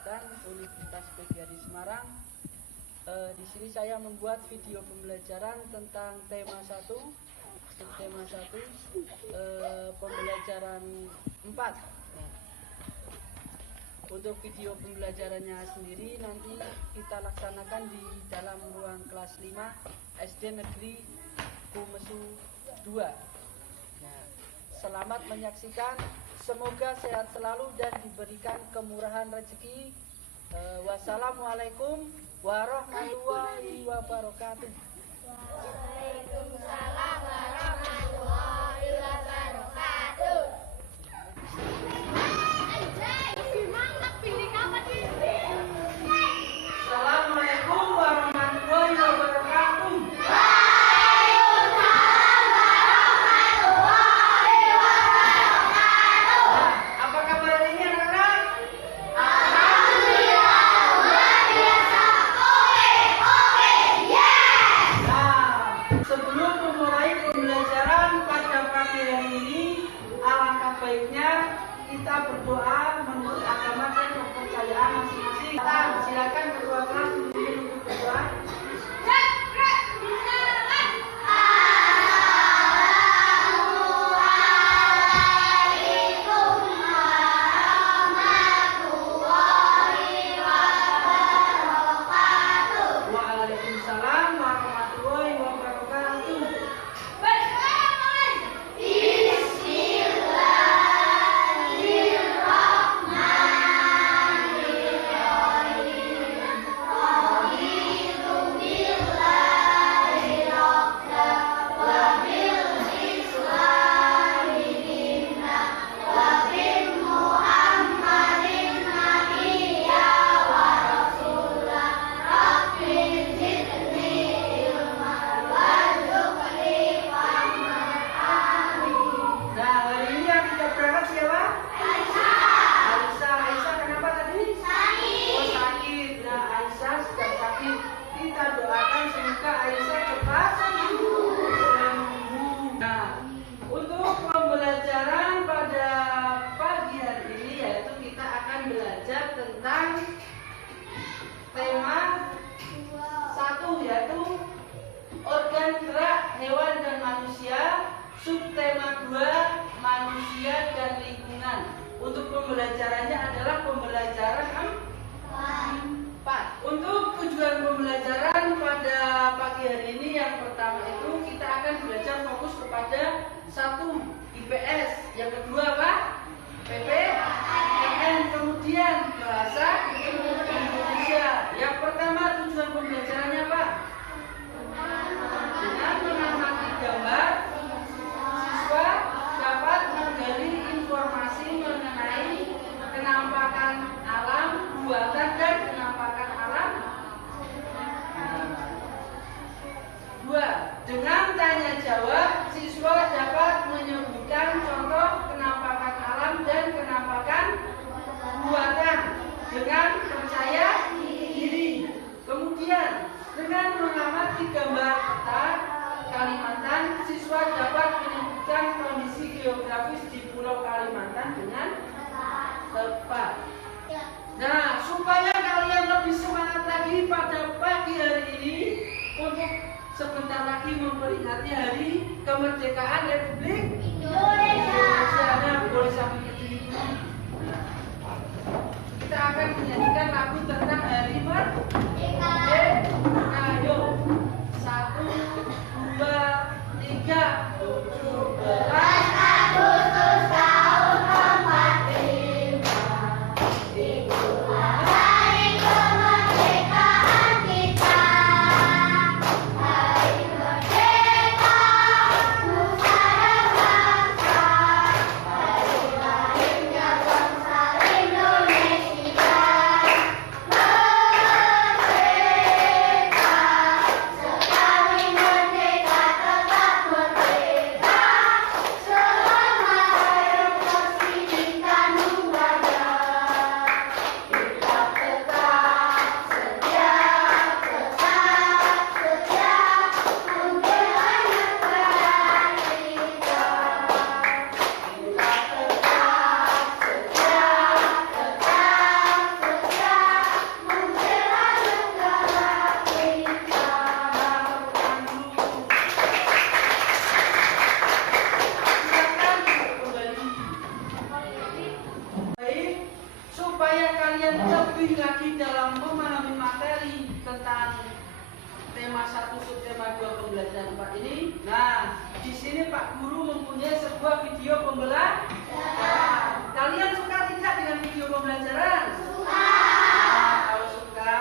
Kesehatan Universitas PGRI Semarang. Di sini saya membuat video pembelajaran tentang tema 1, pembelajaran 4. Nah, untuk video pembelajarannya sendiri nanti kita laksanakan di dalam ruang kelas 5 SD Negeri Kumesu 2. Nah, selamat menyaksikan, semoga sehat selalu dan diberikan kemurahan rezeki. Wassalamualaikum warahmatullahi wabarakatuh. Waalaikumsalam warahmatullahi wabarakatuh. Assalamualaikum warahmatullahi wabarakatuh. Apa kabar hari ini anak-anak? Sebelum memulai pembelajaran pada pagi hari ini, alangkah baiknya kita berdoa menurut agama dan kepercayaan masing-masing. Silakan ketua kelas untuk berdoa. Waalaikumsalam warahmatullahi wabarakatuh. Nah, hari ini yang kita berangkat siapa? Aisyah, kenapa tadi? Oh, sakit. Nah, Aisyah sedang sakit. Kita doakan semoga Aisyah cepat sembuh. Nah, untuk pembelajaran pada pagi hari ini yaitu kita akan belajar tentang tema 1 yaitu organ gerak hewan dan manusia. Subtema 2, manusia dan lingkungan. Untuk pembelajarannya adalah pembelajaran 4. Untuk tujuan pembelajaran pada pagi hari ini yang pertama itu kita akan belajar fokus kepada 1 IPS, yang kedua apa? PPKN, kemudian bahasa Indonesia. Yang pertama tujuan pembelajarannya apa? Dengan mengamati gambar, siswa dapat menggali informasi mengenai kenampakan alam buatan dan kenampakan alam. 2. Dengan tanya jawab, siswa dapat menyebutkan contoh kenampakan alam dan kenampakan buatan dengan percaya diri. Kemudian dengan mengamati gambar peta Kalimantan, siswa dapat menyebutkan kondisi geografis di Pulau Kalimantan dengan tepat. Nah, supaya kalian lebih semangat lagi pada pagi hari ini untuk sebentar lagi memperingati Hari Kemerdekaan Republik Indonesia. Nah, boleh sampai ke sini. Kita akan menyanyikan lagu tentang Hari Merdeka. Ayo, 1, 2, 3. 17 Agustus tahun 45. Itulah hari kemerdekaan kita. Hari merdeka, nusa dan bangsa. Hari lahirnya bangsa Indonesia. Merdeka. ada tempat ini. Nah, di sini Pak Guru mempunyai sebuah video pembelajaran. Kalian suka tidak dengan video pembelajaran? Suka. Nah, kalau suka,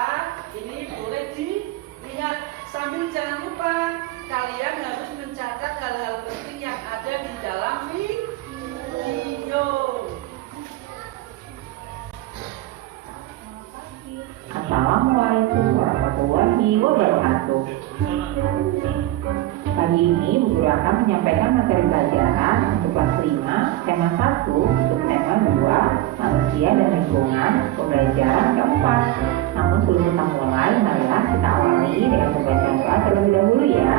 ini boleh dilihat. Sambil jangan lupa kalian harus mencatat hal-hal penting yang ada di dalam video. Assalamualaikum warahmatullahi wabarakatuh. Pagi ini Bu Guru akan menyampaikan materi pelajaran untuk kelas 5, tema 1, subtema 2, manusia dan lingkungan, pembelajaran keempat. Namun sebelum kita mulai, marilah kita awali dengan membaca doa terlebih dahulu ya.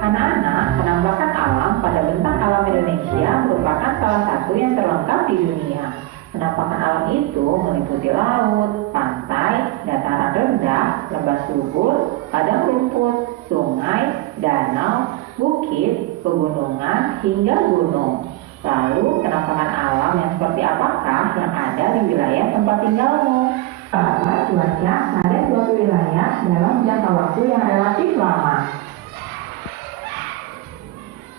Anak-anak, penampakan alam pada bentang alam Indonesia merupakan salah satu yang terlengkap di dunia. Penampakan alam itu meliputi laut, pantai, dataran rendah, lembah subur, padang rumput, sungai, danau, bukit, pegunungan, hingga gunung. Lalu, penampakan alam yang seperti apakah yang ada di wilayah tempat tinggalmu? Pertama, cuaca pada suatu wilayah dalam jangka waktu yang relatif lama.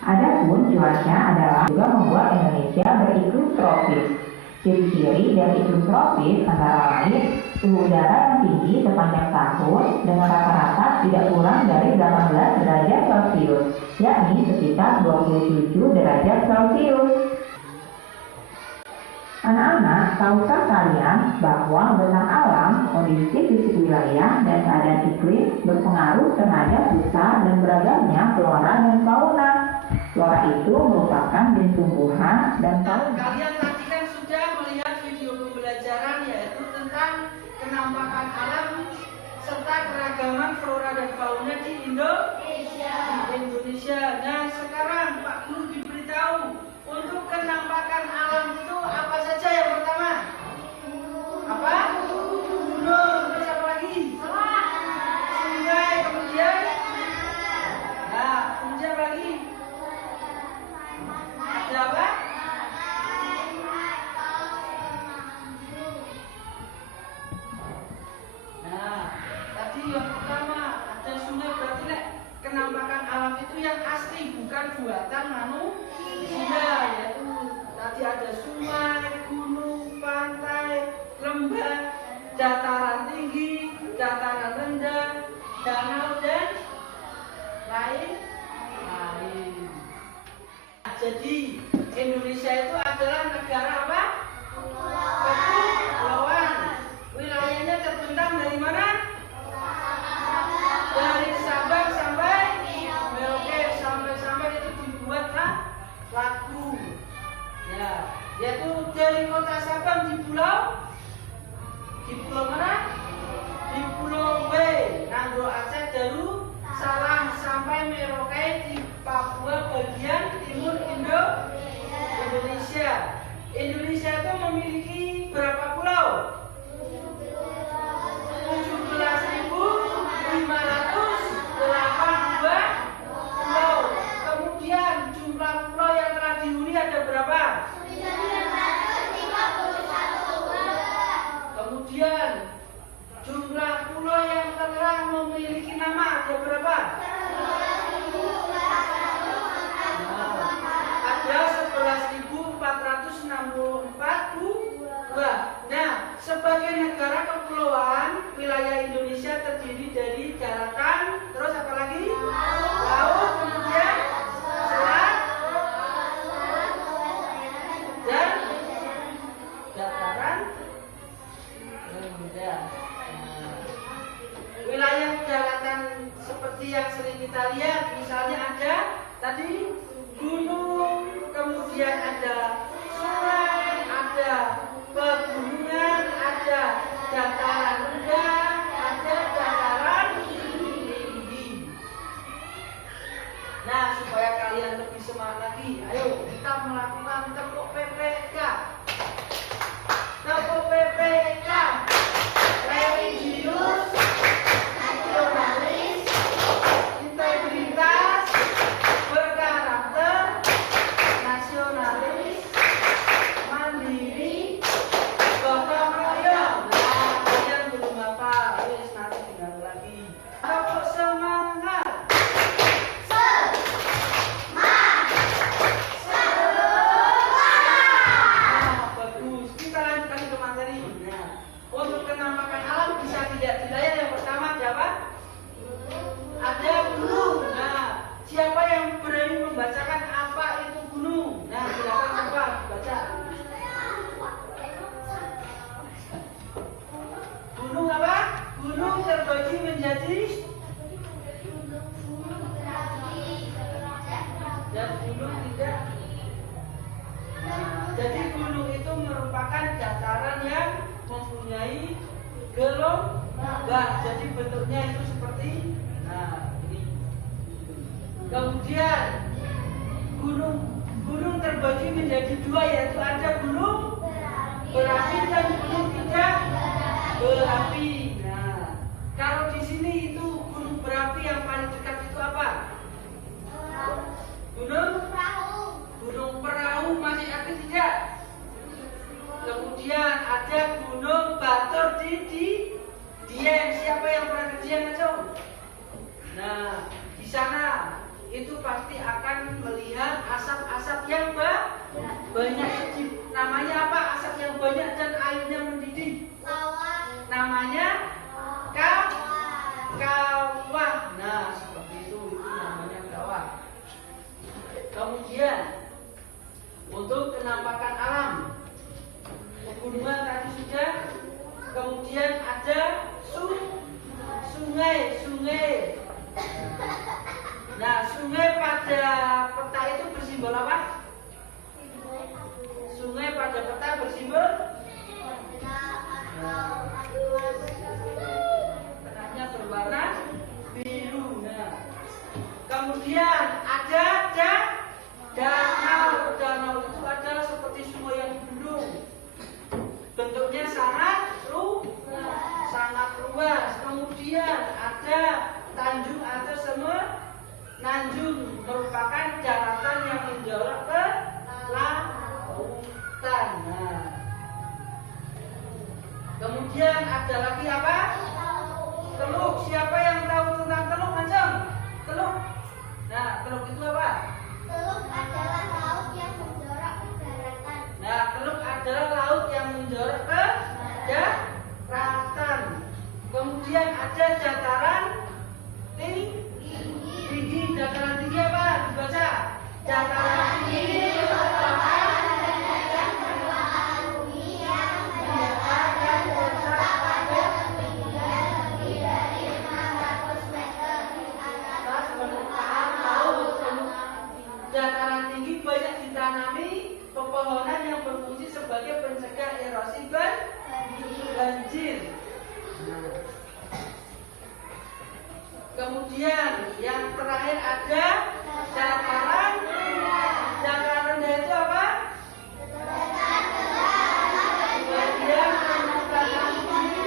Adapun cuaca adalah juga membuat Indonesia beriklim tropis. Ciri-ciri dari iklim tropis antara lain suhu udara yang tinggi sepanjang tahun dengan rata-rata tidak kurang dari 18 derajat Celcius, yakni sekitar 27 derajat Celcius. Anak-anak, tahukah kalian bahwa bentang alam, kondisi fisik wilayah, dan keadaan iklim berpengaruh terhadap besar dan beragamnya flora dan fauna. Flora itu merupakan jenis tumbuhan dan fauna. Kalian tadi kan sudah melihat video pembelajaran yaitu tentang penampakan alam serta keragaman flora dan fauna di Indonesia. Nah, sekarang Pak Guru diberitahu untuk penampakan alam itu apa saja yang pertama? Apa? Gunung. Terus apa lagi? Sungai. Kemudian? Nah, kemudian apa lagi? Ada apa? Nah, tadi yang pertama ada sungai, berarti kenampakan alam itu yang asli, bukan buatan manusia, yaitu tadi ada sungai, gunung, pantai, lembah, dataran tinggi, dataran rendah, danau dan lain. Jadi Indonesia itu adalah negara apa? Kepulauan. Wilayahnya terbentang dari mana? Dari Sabang sampai Merauke, sampai itu dibuat lagu. Ya, yaitu dari kota Sabang di pulau mana? Di Pulau W, Nangro Aceh, Darussalam sampai Merauke di Papua bagian timur Indonesia. Indonesia itu memiliki berapa pulau? 17.582 pulau. Kemudian jumlah pulau yang telah dihuni ada berapa? 931. Kemudian jumlah pulau yang telah memiliki nama ada berapa? Ada 11.464 buah. Nah, sebagai negara kepulauan, wilayah Indonesia terdiri dari daratan, terus apa lagi? Laut, kemudian selat, dan dataran rendah. Wilayah daratan seperti yang sering kita lihat, misalnya ada tadi gunung, kemudian ada sungai, ada pegunungan, ada dataran rendah, ada dataran tinggi. Nah, supaya kalian lebih semangat lagi, ayo kita melakukan tepuk PPK. Tepuk PPK. Religius, nasionalis, integritas, berkarakter. menjadi dan gunung tidak. Jadi gunung itu merupakan dataran yang mempunyai gelombang. Jadi bentuknya itu seperti ini. Kemudian gunung terbagi menjadi dua, yaitu ada gunung berapi dan gunung tidak berapi. Nah, kalau di sini itu gunung berapi yang paling dekat itu apa? Gunung Perahu masih ada tidak? Kemudian ada Gunung Batur di Dieng. Siapa yang pernah ke Dieng, Acung? Nah, di sana itu pasti akan melihat asap-asap yang banyak. Namanya apa? Asap yang banyak dan airnya mendidih. Namanya kawah. Nah, seperti itu namanya kawah. Kemudian untuk penampakan alam, pegunungan tadi sudah. Kemudian ada sungai. Nah, sungai pada peta itu bersimbol apa? Sungai pada peta bersimbol petanya berwarna biru. Nah, kemudian ada danau. Danau itu adalah seperti sungai yang dibendung. Bentuknya sangat luas. Kemudian ada tanjung atau semenanjung, merupakan daratan yang menjorok ke lautan. Nah, kemudian ada lagi apa? Teluk. Siapa yang tahu tentang teluk, Macam? Teluk. Nah, teluk itu apa? Teluk adalah laut yang menjorok ke daratan. Nah, teluk adalah laut yang menjorok ke daratan. Kemudian ada dataran tinggi. Dataran tinggi apa? Dibaca. Dataran tinggi merupakan yang permukaan bumi yang mendatar dan terletak pada ketinggian lebih dari 500 meter di atas permukaan laut. Dataran tinggi banyak ditanami pepohonan yang berfungsi sebagai pencegah erosi banjir. Kemudian yang terakhir ada dataran rendah. Itu apa? Bagian permukaan bumi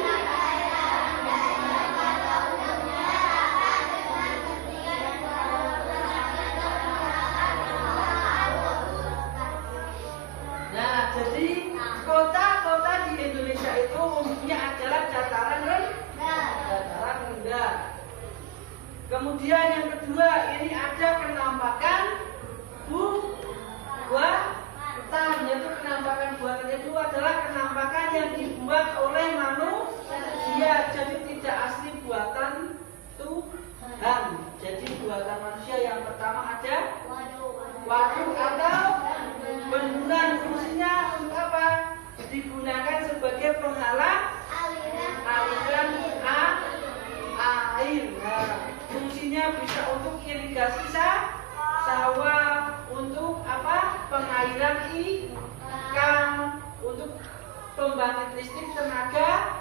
Nah, jadi kota-kota di Indonesia itu umumnya adalah dataran rendah. Kemudian yang kedua, ini ada penampakan buatan. Yaitu penampakan buatan itu adalah penampakan yang dibuat oleh manusia. Jadi tidak asli buatan Tuhan. Jadi buatan manusia. Yang pertama ada waduk atau bendungan. Fungsinya untuk apa? Digunakan sebagai penghalang aliran air. Nah, fungsinya bisa untuk irigasi sawah, untuk apa? Pengairan ikan, untuk pembangkit listrik tenaga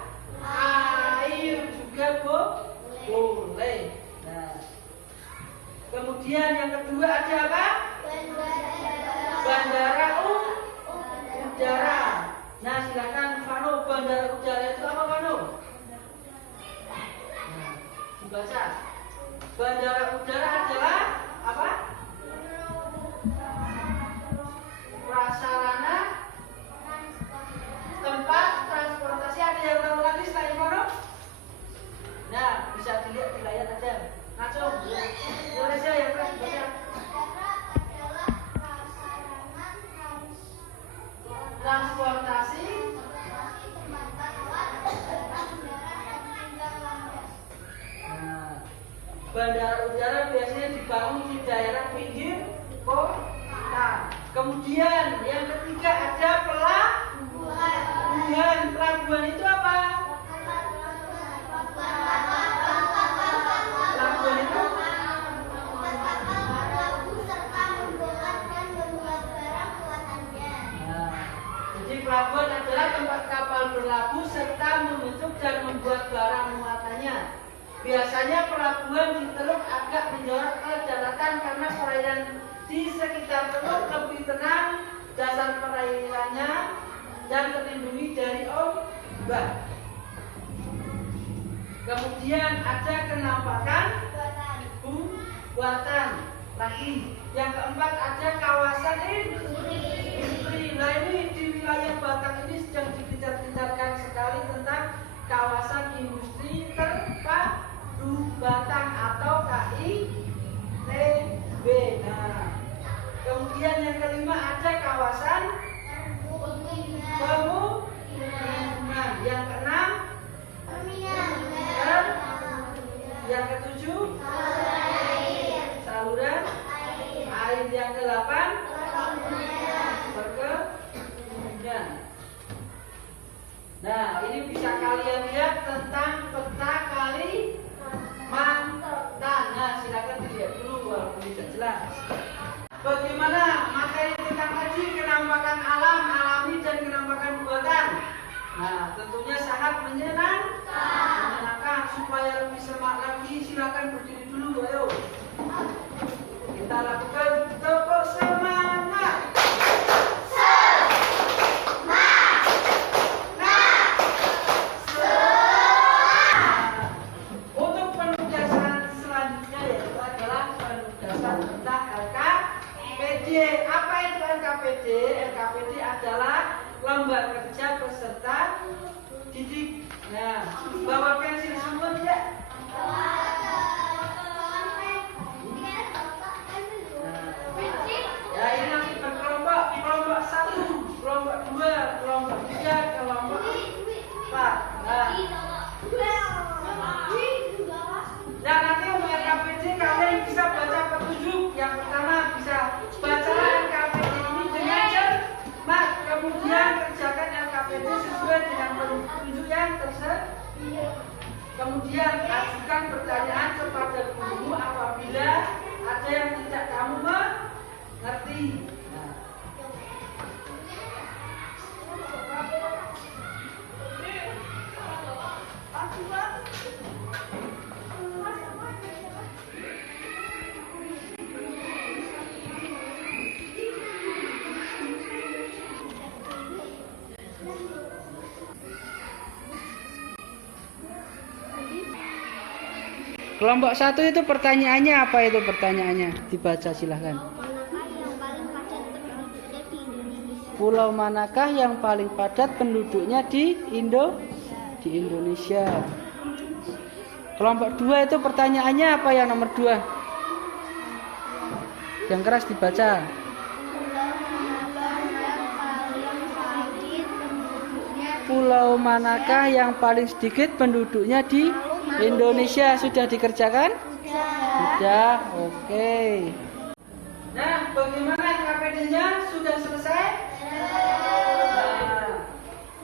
air juga boleh. Nah, kemudian yang kedua ada apa? Bandara udara. Nah, silakan Vano, bandara udara itu apa, Vano? Dibaca. Bandara udara adalah apa? Prasarana tempat transportasi. Ada yang tahu lagi selain Vano? Nah, bisa dilihat di layar aja. Ngacung. Indonesia yang kelas baca. Transportasi bandara udara biasanya dibangun di daerah pinggir kota. Kemudian yang ketiga ada pelabuhan. Pelabuhan itu apa? Biasanya pelabuhan di Teluk agak menjorok ke daratan karena perairan di sekitar Teluk lebih tenang, dasar perairannya dan terlindungi dari ombak. Kemudian ada kenampakan buatan lagi. Yang keempat ada kawasan industri. Nah ini di wilayah Batang ini sedang digencar-gencarkan sekali tentang kawasan industri terpadu Batang atau KITB. Nah, kemudian yang kelima ada kawasan pemukiman. Yang keenam, yang ketujuh, saluran air. Yang kedelapan, perkebunan. Nah, ini bisa kalian lihat tentang peta Kalimantan. Nah, silakan dilihat dulu walaupun tidak jelas. Bagaimana materi kita tadi, kenampakan alam, alami dan kenampakan buatan. Nah, tentunya sangat menyenangkan. Supaya lebih semangat lagi, silakan berdiri dulu, ayo. Kita lakukan tepuk semangat. Untuk penugasan selanjutnya yaitu adalah penugasan tentang LKPD. Apa itu LKPD? LKPD adalah lembar kerja peserta didik. Nah, bawa pensil semua tidak? Ya ini nanti berkelompok, kelompok 1, kelompok 2, kelompok 3, kelompok 4. Dan nanti untuk LKPD kalian bisa baca petunjuk. Yang pertama bisa bacalah LKPD ini dengan cermat. Kemudian kerjakan LKPD sesuai dengan petunjuk yang tersedia. Kemudian ajukan pertanyaan kepada gurumu apabila ada yang tidak kamu mengerti. Kelompok 1 itu pertanyaannya apa itu pertanyaannya? Dibaca silahkan. Pulau manakah yang paling padat penduduknya di Indonesia? Kelompok 2 itu pertanyaannya apa yang nomor 2? Yang keras dibaca. Pulau manakah yang paling sedikit penduduknya di Indonesia? Sudah dikerjakan? Sudah, oke. Nah, bagaimana LKPD-nya? Sudah selesai? Nah,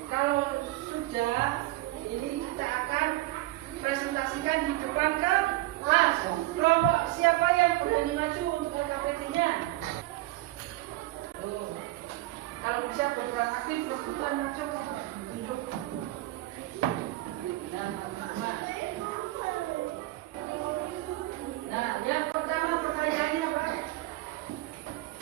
kalau sudah, ini kita akan presentasikan di depan kelas. Kelompok siapa yang berani maju untuk LKPD-nya? Kalau bisa berperan aktif, berperan maju. Nah, yang pertama pertanyaannya apa?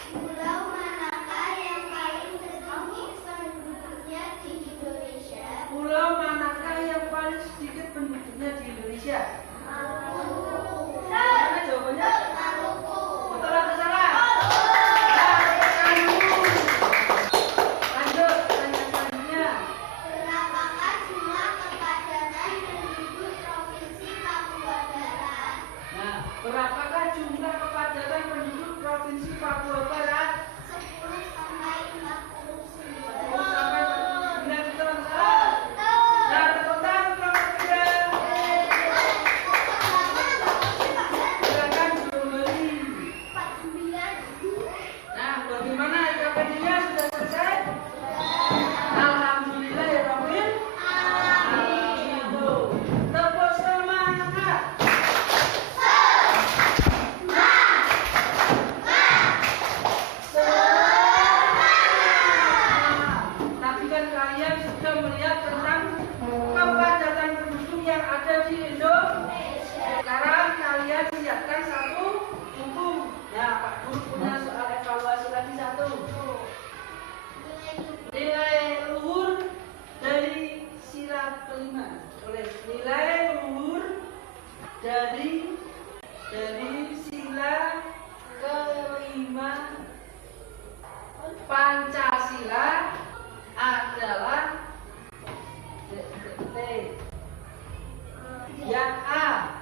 Pulau manakah yang paling sedikit penduduknya di Indonesia? Pulau manakah yang paling sedikit penduduknya di Indonesia? Mana jawabannya? Betul atau salah? Lanjut, pertanyaan selanjutnya. Berapakah jumlah kepadatan penduduk Provinsi Papua Barat? Nah, berapakah jumlah kepadatan penduduk Provinsi Papua Barat? 10 sampai 49. 10 sampai 49, betul atau salah? Nah, tepuk tangan kelompok 3. Silakan kembali. 49. Nah, bagaimana LKPD-nya sudah selesai? Alhamdulillah ya Rabbil Alamin. Tepuk semangat. dari sila kelima. Pancasila adalah yang A,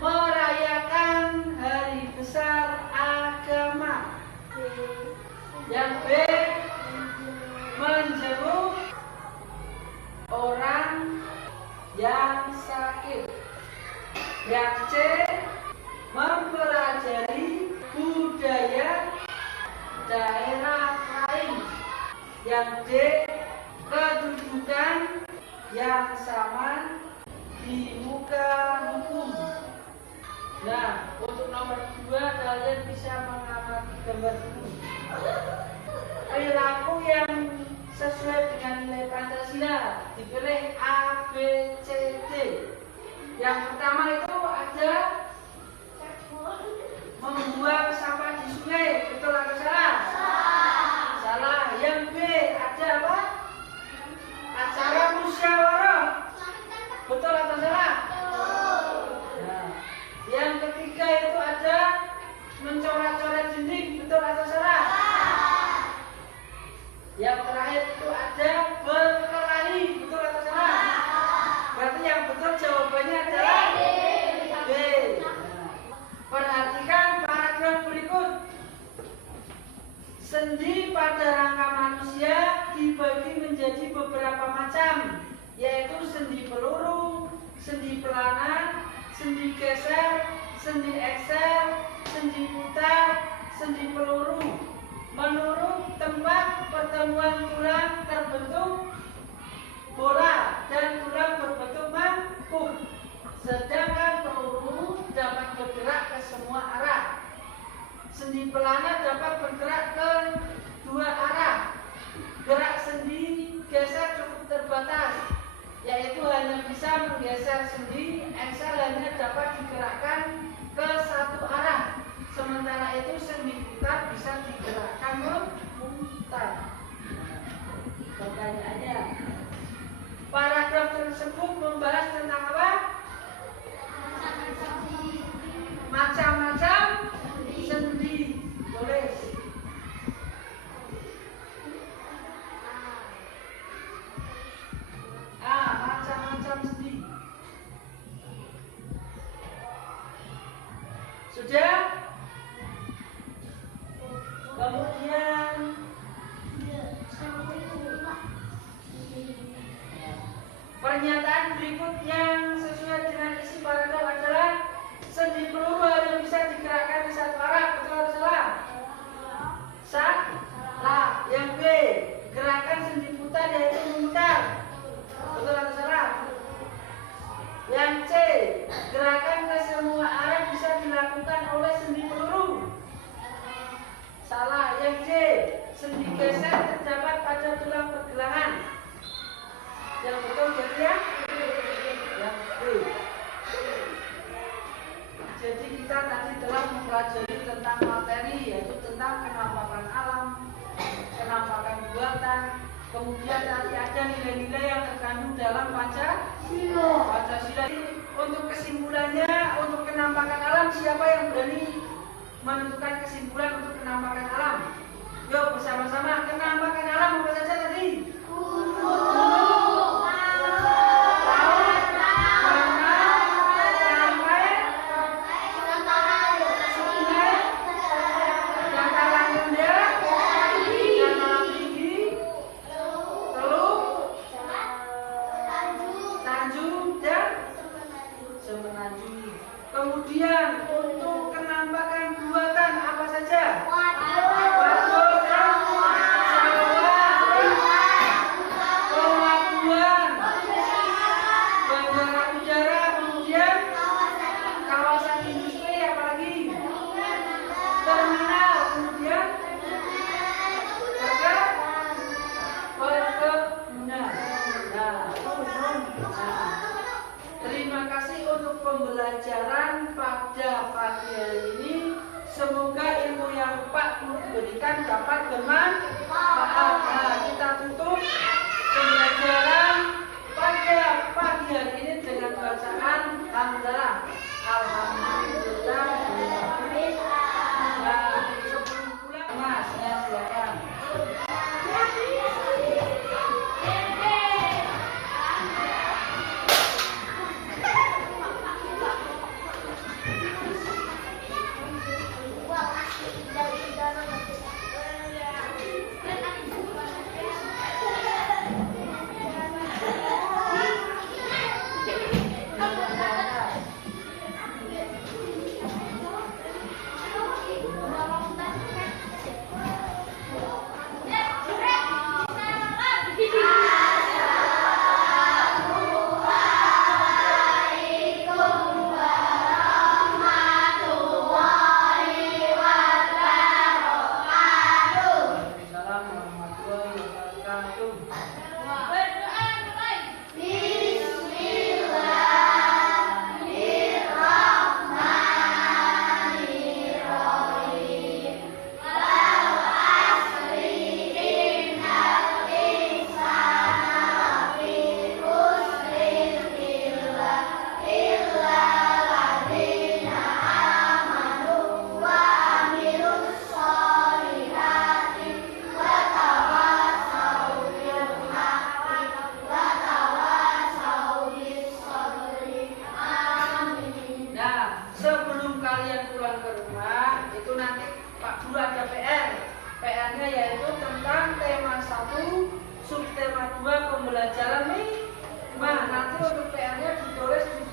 merayakan hari besar agama. Yang B, menjenguk orang yang sakit. Yang C, mempelajari budaya daerah lain. Yang D, kedudukan yang sama di muka hukum. Nah, untuk nomor 2 kalian bisa mengamati gambar ini. Perilaku yang sesuai dengan nilai Pancasila dipilih A, B, C, D. Yang pertama itu ada membuang sampah di sungai, betul atau salah? Salah. Yang B ada apa? Acara musyawarah, betul atau salah? Nah, yang ketiga itu ada mencoret-coret dinding, betul atau salah? Yang terakhir itu ada berkelahi, betul atau salah? Berarti yang betul jawabannya adalah B. Perhatikan paragraf berikut. Sendi pada rangka manusia dibagi menjadi beberapa macam, yaitu sendi peluru, sendi pelana, sendi geser, sendi ekser, sendi putar, sendi peluru. Menurut tempat pertemuan tulang terbentuk bola dan tulang berbentuk mangkuk. Sedangkan peluru dapat bergerak ke semua arah. Sendi pelana dapat bergerak ke dua arah. Gerak sendi geser cukup terbatas, yaitu hanya bisa menggeser sendi. Ekser hanya dapat digerakkan ke satu arah. Sementara itu sendi putar bisa digerakkan memutar. Pertanyaannya, paragraf tersebut membahas tentang apa? Macam-macam sendi. Tulis. A, macam-macam sendi. Sudah? Kemudian pernyataan berikut yang sesuai dengan isi paragraf adalah sendi peluru hanya bisa digerakkan di satu arah, betul atau salah? Salah. Yang B, gerakan sendi putar yaitu memutar, betul atau salah? Yang C, gerakan ke semua arah bisa dilakukan oleh sendi peluru. Salah. Yang D, sendi geser terdapat pada tulang pergelangan. Yang betul berarti ya? Yang B. Jadi kita tadi telah mempelajari tentang materi, yaitu tentang penampakan alam, penampakan buatan. Kemudian tadi ada nilai-nilai yang terkandung dalam Pancasila. Untuk kesimpulannya, untuk penampakan alam, siapa yang berani menentukan kesimpulan untuk penampakan alam? Yuk bersama-sama, penampakan alam apa saja tadi? Kemudian untuk penampakan buatan apa saja? Waduk dan sawah, pelabuhan, bandara udara, kemudian kawasan industri, apalagi terminal, kemudian perkebunan. Terima kasih untuk pembelajaran pada pagi hari ini. Semoga ilmu yang Pak Guru berikan dapat bermanfaat. Nah, kita tutup pembelajaran pada pagi hari ini dengan bacaan hamdalah. sebelum kalian pulang ke rumah itu nanti Pak Guru ada PR. PR-nya yaitu tentang tema 1, subtema 2 pembelajaran nih. Nanti untuk PR-nya ditulis di